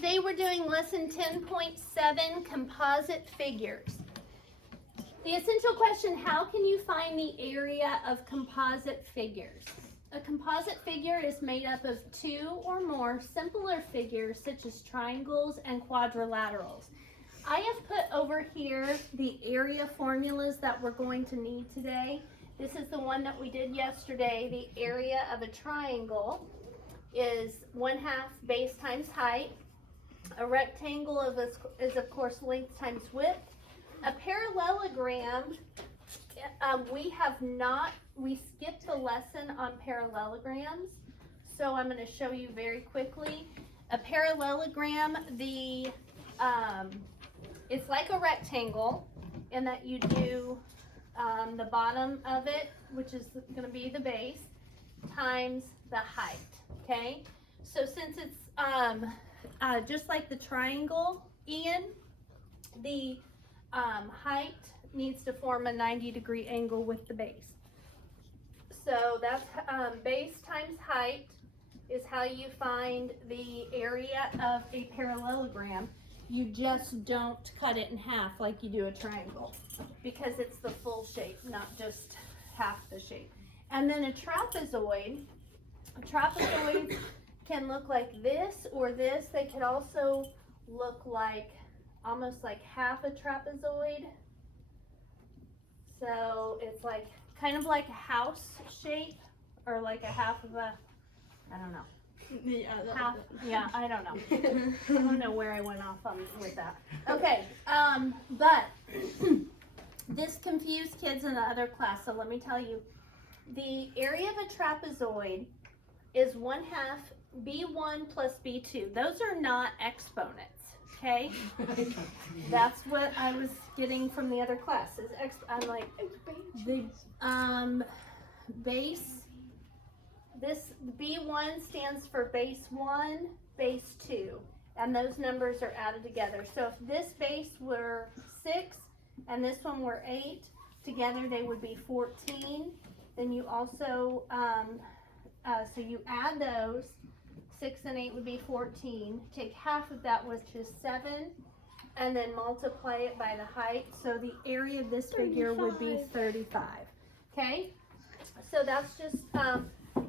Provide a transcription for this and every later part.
Today we're doing lesson 10.7, Composite Figures. The essential question, how can you find the area of composite figures? A composite figure is made up of two or more simpler figures such as triangles and quadrilaterals. I have put over here the area formulas that we're going to need today. This is the one that we did yesterday. The area of a triangle is 1/2 base times height. A rectangle is of course length times width. A parallelogram, we skipped the lesson on parallelograms, so I'm going to show you very quickly. A parallelogram, it's like a rectangle in that you do the bottom of it, which is going to be the base, times the height. Okay, so since it's just like the triangle, Ian, the height needs to form a 90-degree angle with the base. So that's base times height is how you find the area of a parallelogram. You just don't cut it in half like you do a triangle because it's the full shape, not just half the shape. And then a trapezoid can look like this or this. They could also look like almost like half a trapezoid. So it's like kind of like a house shape or like a half of a, I don't know. Yeah, I don't know. I don't know where I went off on with that. Okay, but this confused kids in the other class, so let me tell you. The area of a trapezoid is 1/2 B1 plus B2. Those are not exponents, okay? That's what I was getting from the other classes. I'm like, the base, this B1 stands for base 1, base 2, and those numbers are added together. So if this base were 6 and this one were 8, together they would be 14. Then you also, so you add those, 6 and 8 would be 14. Take half of that, which is 7, and then multiply it by the height. So the area of this figure would be 35. Okay? So that's just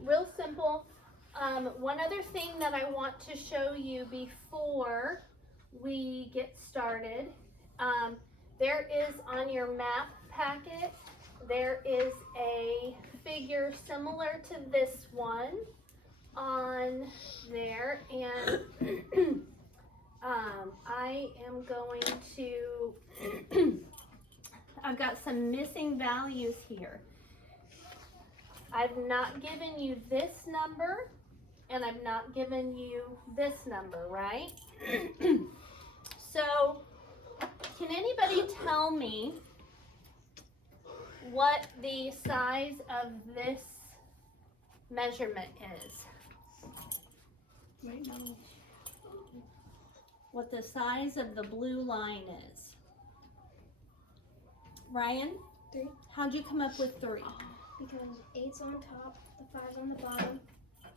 real simple. One other thing that I want to show you before we get started, there is on your map packet, there is a figure similar to this one on there, and I am going to, I've got some missing values here. I've not given you this number, and I've not given you this number, right? So, can anybody tell me what the size of this measurement is? What the size of the blue line is? Ryan? 3. How'd you come up with 3? Because 8's on top, the 5's on the bottom.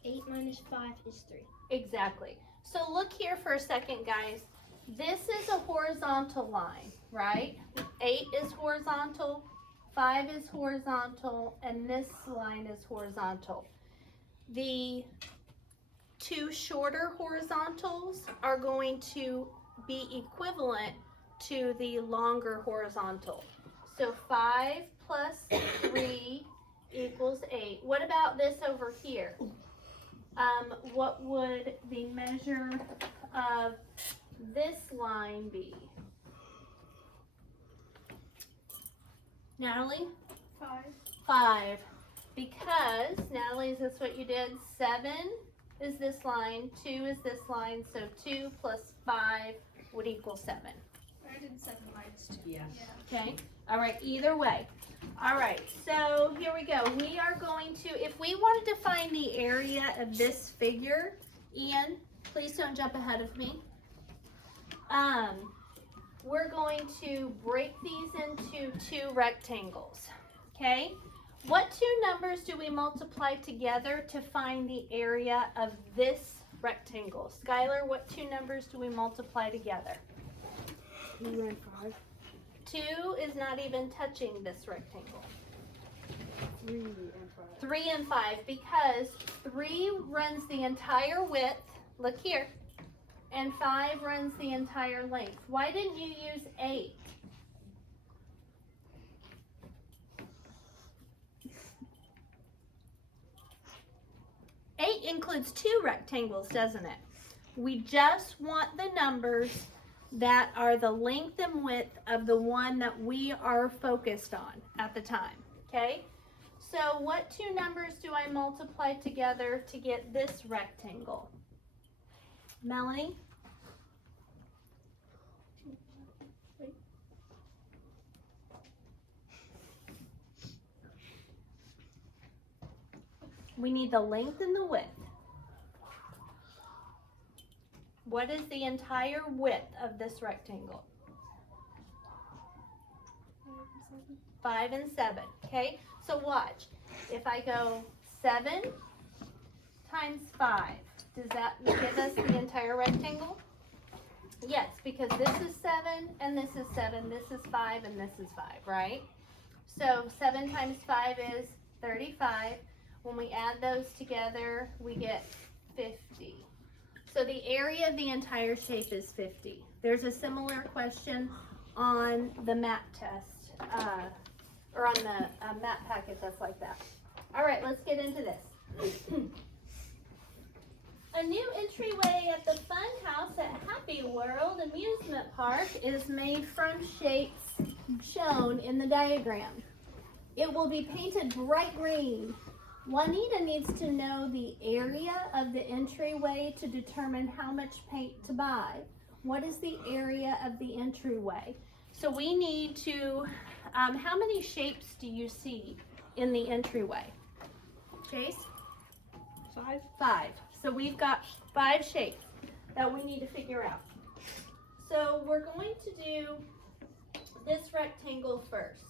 8 minus 5 is 3. Exactly. So look here for a second, guys. This is a horizontal line, right? 8 is horizontal, 5 is horizontal, and this line is horizontal. The 2 shorter horizontals are going to be equivalent to the longer horizontal. So 5 plus 3 equals 8. What about this over here? What would the measure of this line be? Natalie? 5. 5. Because, Natalie, is this what you did? 7 is this line, 2 is this line, so 2 plus 5 would equal 7. I did 7 minus 2. Yeah. Okay, all right, either way. All right, so here we go. We are going to, if we wanted to find the area of this figure, Ian, please don't jump ahead of me. We're going to break these into 2 rectangles, okay? What 2 numbers do we multiply together to find the area of this rectangle. Skylar, what two numbers do we multiply together? 2 and 5. 2 is not even touching this rectangle. 3 and 5. 3 and 5, because 3 runs the entire width, look here, and 5 runs the entire length. Why didn't you use 8? Eight includes 2 rectangles, doesn't it? We just want the numbers that are the length and width of the one that we are focused on at the time, okay? So what 2 numbers do I multiply together to get this rectangle? Melanie? We need the length and the width. What is the entire width of this rectangle? 5 and 7, okay? So watch, if I go 7 times 5, does that give us the entire rectangle? Yes, because this is 7 and this is 7, this is 5 and this is 5, right? So 7 times 5 is 35. When we add those together, we get 50. So the area of the entire shape is 50. There's a similar question on the map test, or on the map packet that's like that. All right, let's get into this. A new entryway at the Fun House at Happy World Amusement Park is made from shapes shown in the diagram. It will be painted bright green. Juanita needs to know the area of the entryway to determine how much paint to buy. What is the area of the entryway? So we need to, how many shapes do you see in the entryway? Chase? 5. 5. So we've got 5 shapes that we need to figure out. So we're going to do this rectangle first.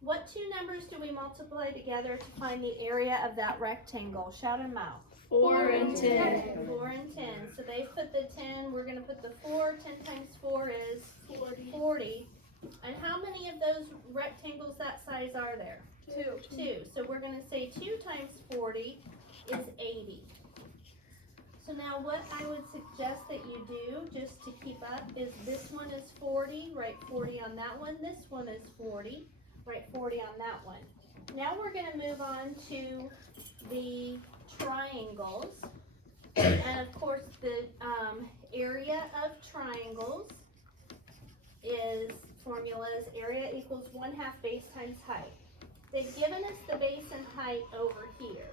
What 2 numbers do we multiply together to find the area of that rectangle? Shout them out. 4 and 10. 4 and 10. So they put the 10, we're going to put the 4. 10 times 4 is 40. And how many of those rectangles that size are there? 2. So we're going to say 2 times 40 is 80. So now what I would suggest that you do, just to keep up, is this one is 40, write 40 on that one. This one is 40. Write 40 on that one. Now we're going to move on to the triangles. And of course the area of triangles is formulas area equals 1/2 base times height. They've given us the base and height over here.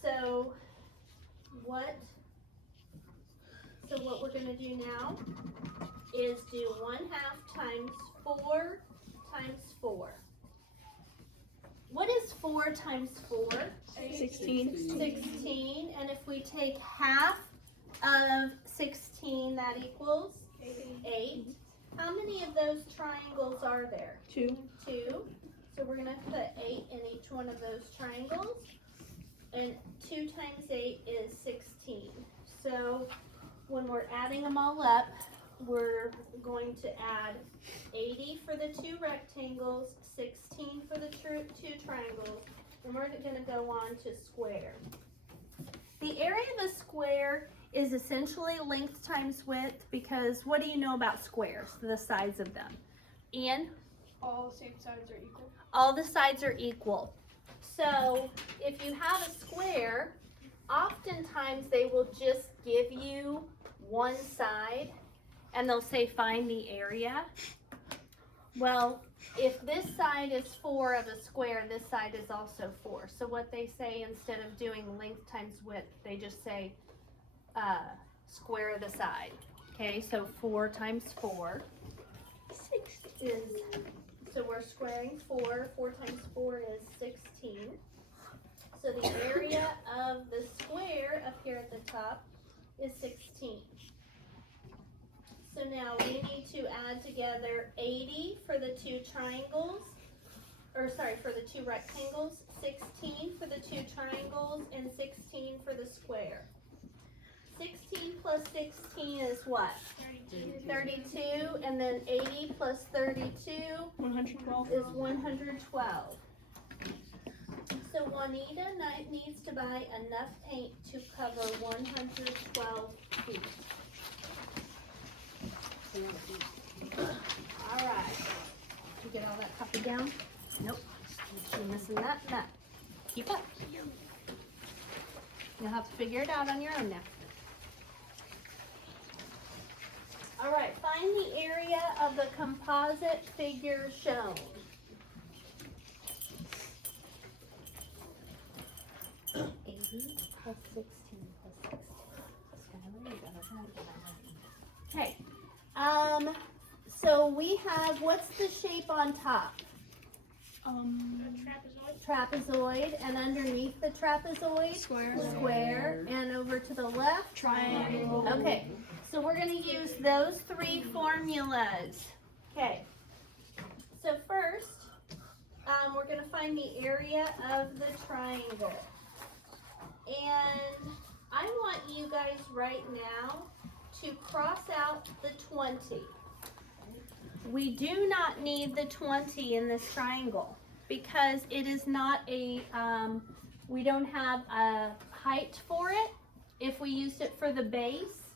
So what we're going to do now is do 1/2 times 4 times 4. What is 4 times 4? 16. 16. And if we take half of 16, that equals 8. How many of those triangles are there? 2. 2. So we're going to put 8 in each one of those triangles. And 2 times 8 is 16. So when we're adding them all up, we're going to add 80 for the 2 rectangles, 16 for the 2 triangles, and we're going to go on to square. The area of a square is essentially length times width, because what do you know about squares, the sides of them? Ian? All the same sides are equal. All the sides are equal. So if you have a square, oftentimes they will just give you one side and they'll say find the area. Well, if this side is 4 of a square, this side is also 4. So what they say, instead of doing length times width, they just say square the side. Okay, so 4 times 4 is, so we're squaring 4. 4 times 4 is 16. So the area of the square up here at the top is 16. So now we need to add together 80 for the 2 triangles, or sorry, for the 2 rectangles, 16 for the 2 triangles, and 16 for the square. 16 plus 16 is what? 32, and then 80 plus 32 112. is 112. So Juanita needs to buy enough paint to cover 112 feet. All right. Did you get all that copied down? Nope. You're missing that and that. Keep up. You'll have to figure it out on your own now. All right, find the area of the composite figure shown. Plus 16 plus 16. Okay. So we have, what's the shape on top? Trapezoid, and underneath the trapezoid? Square, and over to the left? Triangle. Okay, so we're gonna use those three formulas. Okay, so first, we're gonna find the area of the triangle. And I want you guys right now to cross out the 20. We do not need the 20 in this triangle because it is not a, we don't have a height for it. If we used it for the base,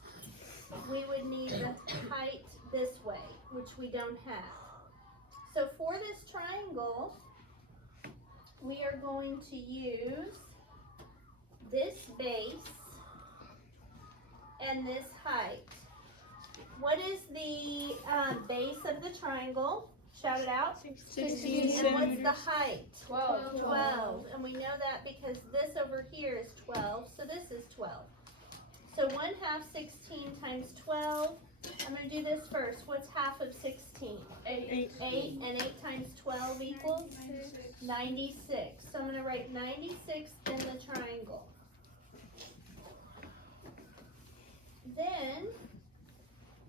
we would need the height this way, which we don't have. So for this triangle, we are going to use this base and this height. What is the base of the triangle? Shout it out. 16 And what's the height? 12. 12. And we know that because this over here is 12, so this is 12. So 1/2 16 times 12. I'm going to do this first. What's half of 16? 8. 8, and 8 times 12 equals 96. So I'm going to write 96 in the triangle. Then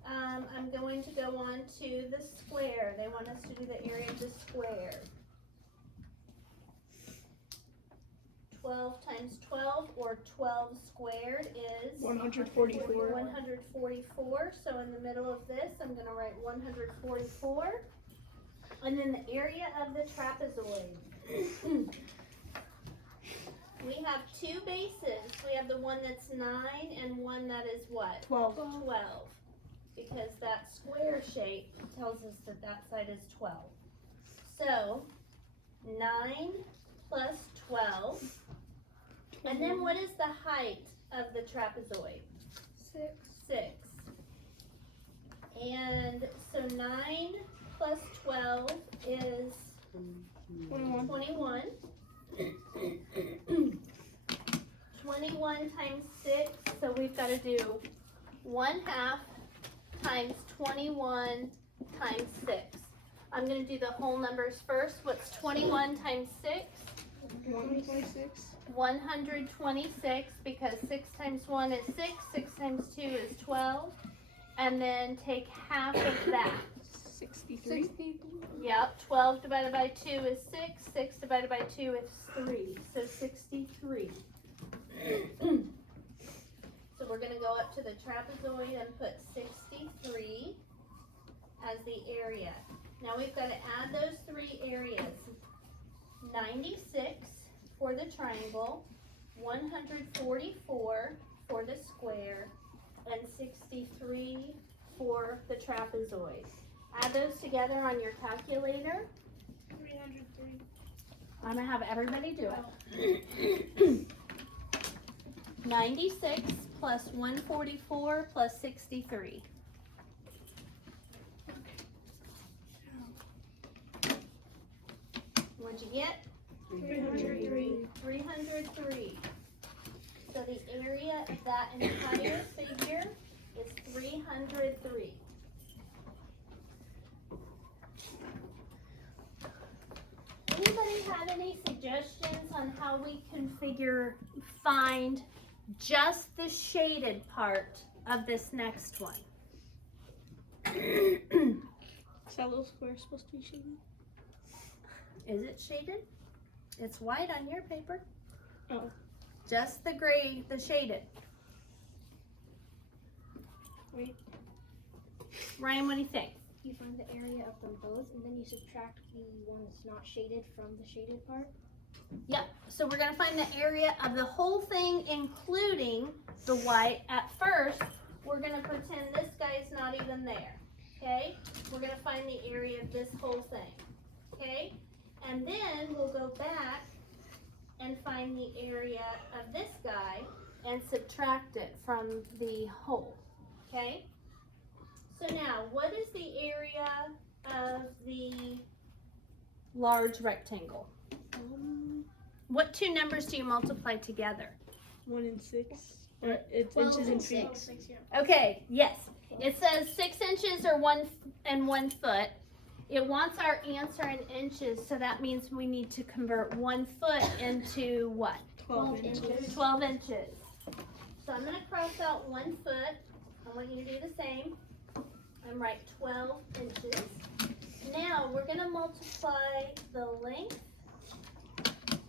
I'm going to go on to the square. They want us to do the area of the square. 12 times 12, or 12 squared, is 144. 144. So in the middle of this, I'm going to write 144. And then the area of the trapezoid. We have two bases. We have the one that's 9 and one that is what? 12. 12. Because that square shape tells us that that side is 12. So 9 plus 12. And then what is the height of the trapezoid? 6. And so 9 plus 12 is 21. 21 times 6, so we've got to do 1/2 times 21 times 6. I'm going to do the whole numbers first. What's 21 times 6? 126. 126, because 6 times 1 is 6, 6 times 2 is 12. And then take half of that. 63. Yep, 12 divided by 2 is 6, 6 divided by 2 is 3, so 63. So we're going to go up to the trapezoid and put 63 as the area. Now we've got to add those three areas. 96 for the triangle, 144 for the square, and 63 for the trapezoid. Add those together on your calculator. 303. I'm going to have everybody do it. 96 plus 144 plus 63. What'd you get? 303. 303. So the area of that entire figure is 303. Anybody have any suggestions on how we can find just the shaded part of this next one? Is that little square supposed to be shaded? Is it shaded? It's white on your paper. Oh. Just the gray, the shaded. Ryan, what do you think? You find the area of them both, and then you subtract the one that's not shaded from the shaded part. Yep, so we're gonna find the area of the whole thing, including the white. At first, we're gonna pretend this guy's not even there, okay? We're gonna find the area of this whole thing, okay? And then we'll go back and find the area of this guy and subtract it from the whole, okay? So now, what is the area of the large rectangle? What two numbers do you multiply together? 1 and 6. Or it's 12 inches and and feet. 6. Okay, yes. It says 6 inches or 1 foot. It wants our answer in inches, so that means we need to convert 1 foot into what? 12 inches. 12 inches. So I'm gonna cross out 1 foot. I want you to do the same. And write 12 inches. Now we're gonna multiply the length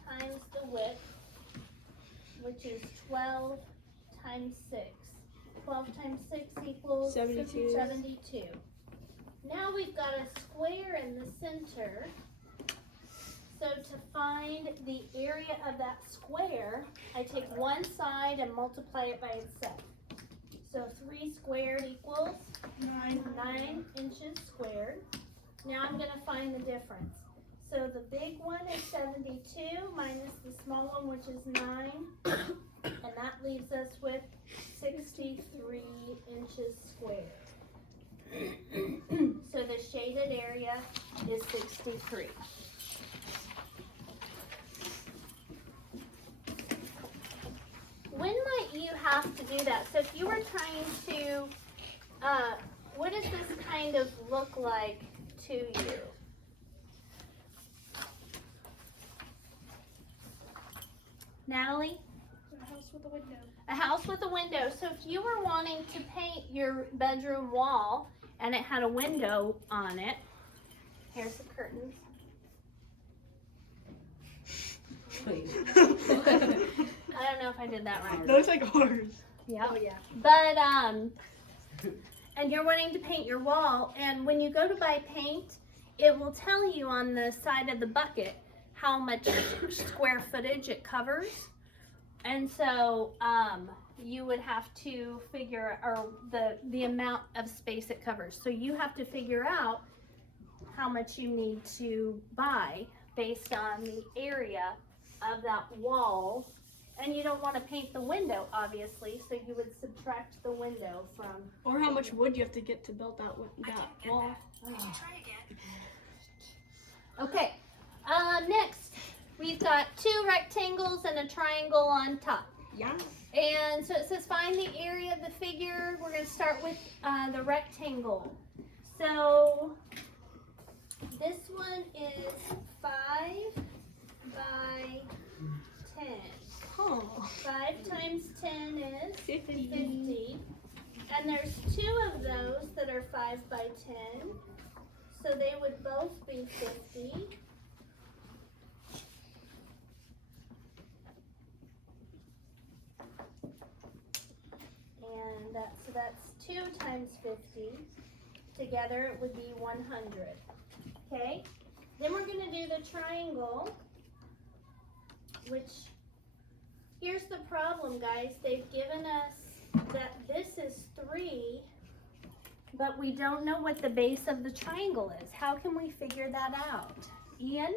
times the width, which is 12 times 6. 12 times 6 equals 72. 72. Now we've got a square in the center. So to find the area of that square, I take one side and multiply it by itself. So 3 squared equals 9 inches squared. Now I'm going to find the difference. So the big one is 72 minus the small one, which is 9. And that leaves us with 63 inches squared. So the shaded area is 63. When might you have to do that? So if you were trying to, what does this kind of look like to you? Natalie? A house with a window. A house with a window. So if you were wanting to paint your bedroom wall and it had a window on it, here's the curtains. I don't know if I did that right. That looks like ours. Yeah. Oh yeah. But and you're wanting to paint your wall, and when you go to buy paint, it will tell you on the side of the bucket how much square footage it covers. And so you would have to figure or the amount of space it covers. So you have to figure out how much you need to buy based on the area of that wall. And you don't want to paint the window, obviously, so you would subtract the window from. Or how much wood you have to get to build that wall. Okay, next we've got 2 rectangles and a triangle on top. Yeah. And so it says find the area of the figure. We're going to start with the rectangle. So this one is 5 by 10. Oh. 5 times 10 is 50. 50. And there's 2 of those that are 5 by 10. So they would both be 50. And so that's 2 times 50. Together it would be 100. Okay? Then we're going to do the triangle, which, here's the problem, guys. They've given us that this is 3, but we don't know what the base of the triangle is. How can we figure that out? Ian?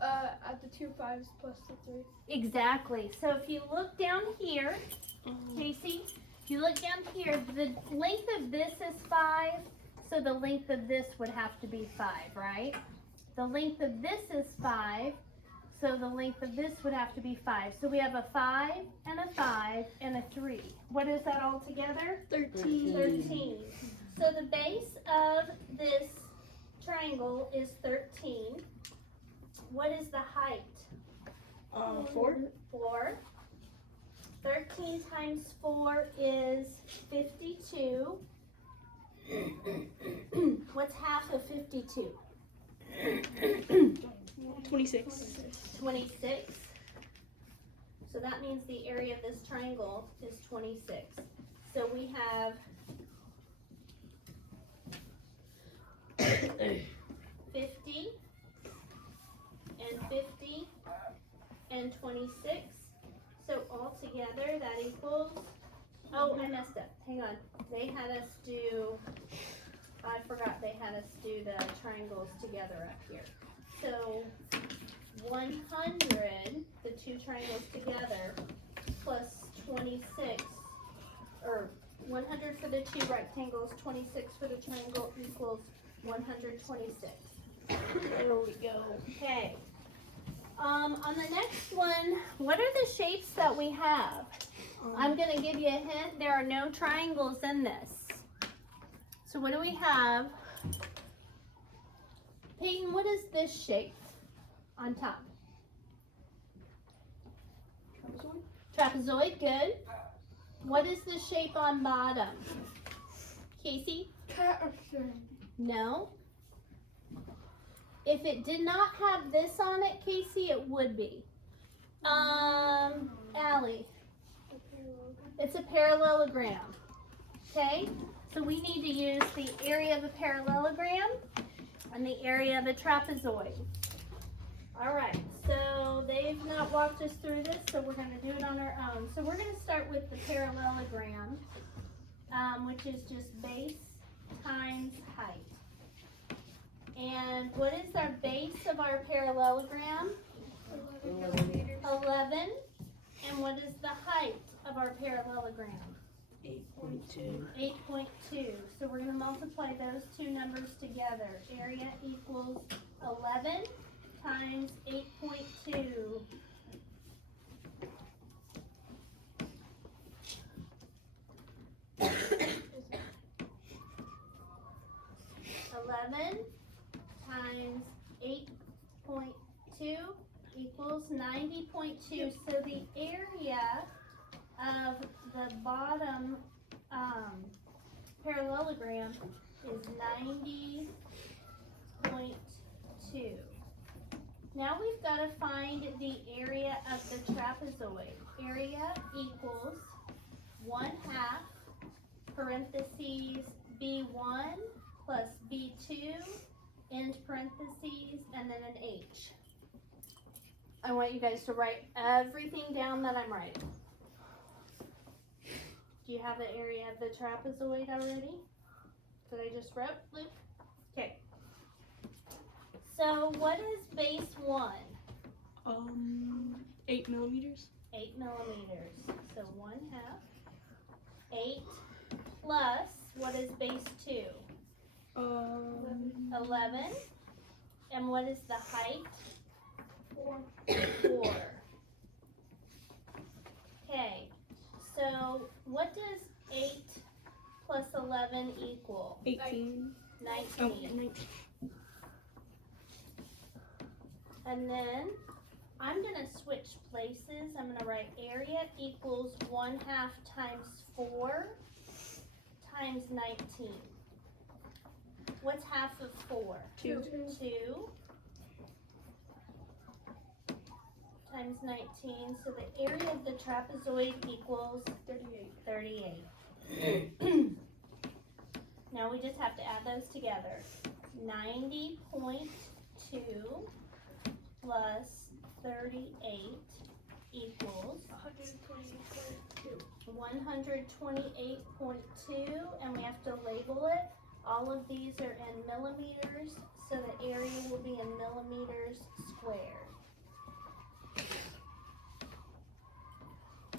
Add the 2 5s plus the 3. Exactly. So if you look down here, Casey, if you look down here, the length of this is 5, so the length of this would have to be 5, right? The length of this is 5, so the length of this would have to be 5. So we have a 5 and a 5 and a 3. What is that all together? 13. 13. So the base of this triangle is 13. What is the height? 4. 4. 13 times 4 is 52. What's half of 52? 26. 26. So that means the area of this triangle is 26. So we have 26. So altogether that equals, oh, I messed up. Hang on. They had us do, I forgot they had us do the triangles together up here. So 100, the two triangles together, plus 26, or 100 for the two rectangles, 26 for the triangle equals 126. There we go. Okay. On the next one, what are the shapes that we have? I'm going to give you a hint. There are no triangles in this. So what do we have? Peyton, what is this shape on top? Trapezoid, good. What is the shape on bottom? Casey? No. If it did not have this on it, Casey, it would be. Allie. It's a parallelogram. Okay? So we need to use the area of a parallelogram and the area of a trapezoid. All right, so they've not walked us through this, so we're going to do it on our own. So we're going to start with the parallelogram, which is just base times height. And what is our base of our parallelogram? 11. And what is the height of our parallelogram? 8.2. 8.2. So we're going to multiply those two numbers together. Area equals 11 times 8.2. 11 times 8.2 equals 90.2. So the area of the bottom parallelogram is 90.2. Now we've got to find the area of the trapezoid. Area equals 1/2 parentheses B1 plus B2 end parentheses and then an H. I want you guys to write everything down that I'm writing. Do you have the area of the trapezoid already? That I just wrote, Luke? Okay. So what is base 1? 8 millimeters. 8 millimeters. So 1/2. 8 plus, what is base 2? 11. And what is the height? 4. Okay. So what does 8 plus 11 equal? 18. 19. Oh, 19. And then I'm going to switch places. I'm going to write area equals 1/2 times 4 times 19. What's half of 4? 2. 2 times 19. So the area of the trapezoid equals 38. Now we just have to add those together. 90.2 plus 38 equals 128.2, and we have to label it. All of these are in millimeters, so the area will be in millimeters squared.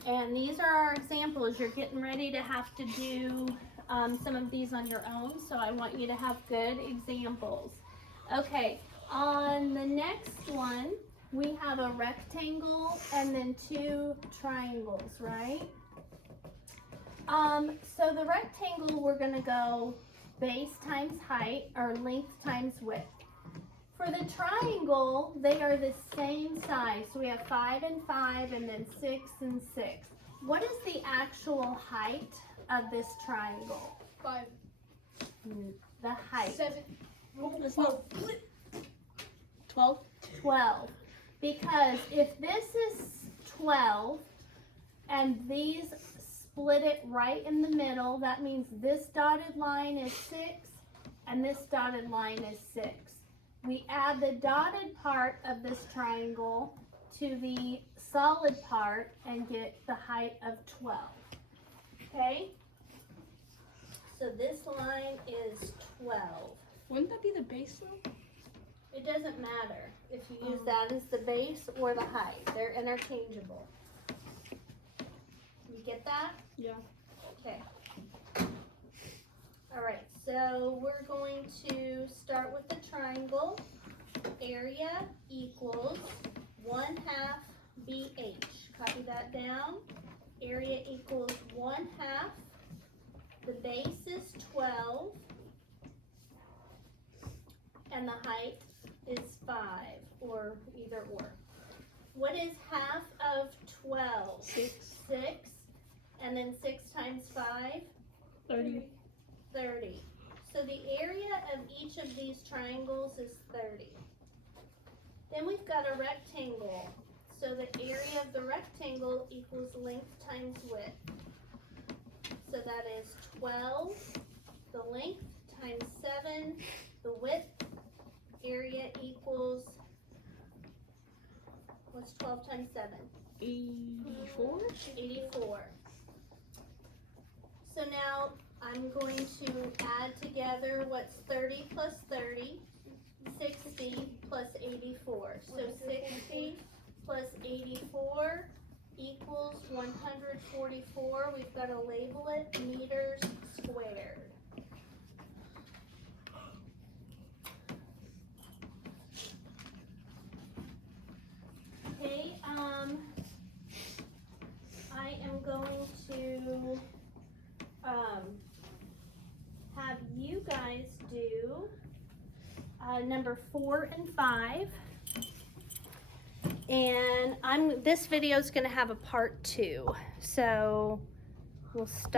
And these are our examples. You're getting ready to have to do some of these on your own, so I want you to have good examples. Okay, on the next one, we have a rectangle and then 2 triangles, right? So the rectangle, we're going to go base times height, or length times width. For the triangle, they are the same size. So we have 5 and 5 and then 6 and 6. What is the actual height of this triangle? 5. The height. 7. That's not 12. 12. Because if this is 12 and these split it right in the middle, that means this dotted line is 6 and this dotted line is 6. We add the dotted part of this triangle to the solid part and get the height of 12. Okay? So this line is 12. Wouldn't that be the base though? It doesn't matter if you use that as the base or the height. They're interchangeable. You get that? Yeah. Okay. All right, so we're going to start with the triangle. Area equals 1/2 BH. Copy that down. Area equals 1/2. The base is 12. And the height is 5, or either or. What is half of 12? 6. 6. And then 6 times 5? 30. 30. So the area of each of these triangles is 30. Then we've got a rectangle. So the area of the rectangle equals length times width. So that is 12. The length times 7. The width. Area equals, what's 12 times 7? 84. 84. So now I'm going to add together what's 30 plus 30, 60 plus 84. So 60 plus 84 equals 144. We've got to label it meters squared. Okay, I am going to have you guys do number 4 and 5, and this video is going to have a part 2, so we'll stop.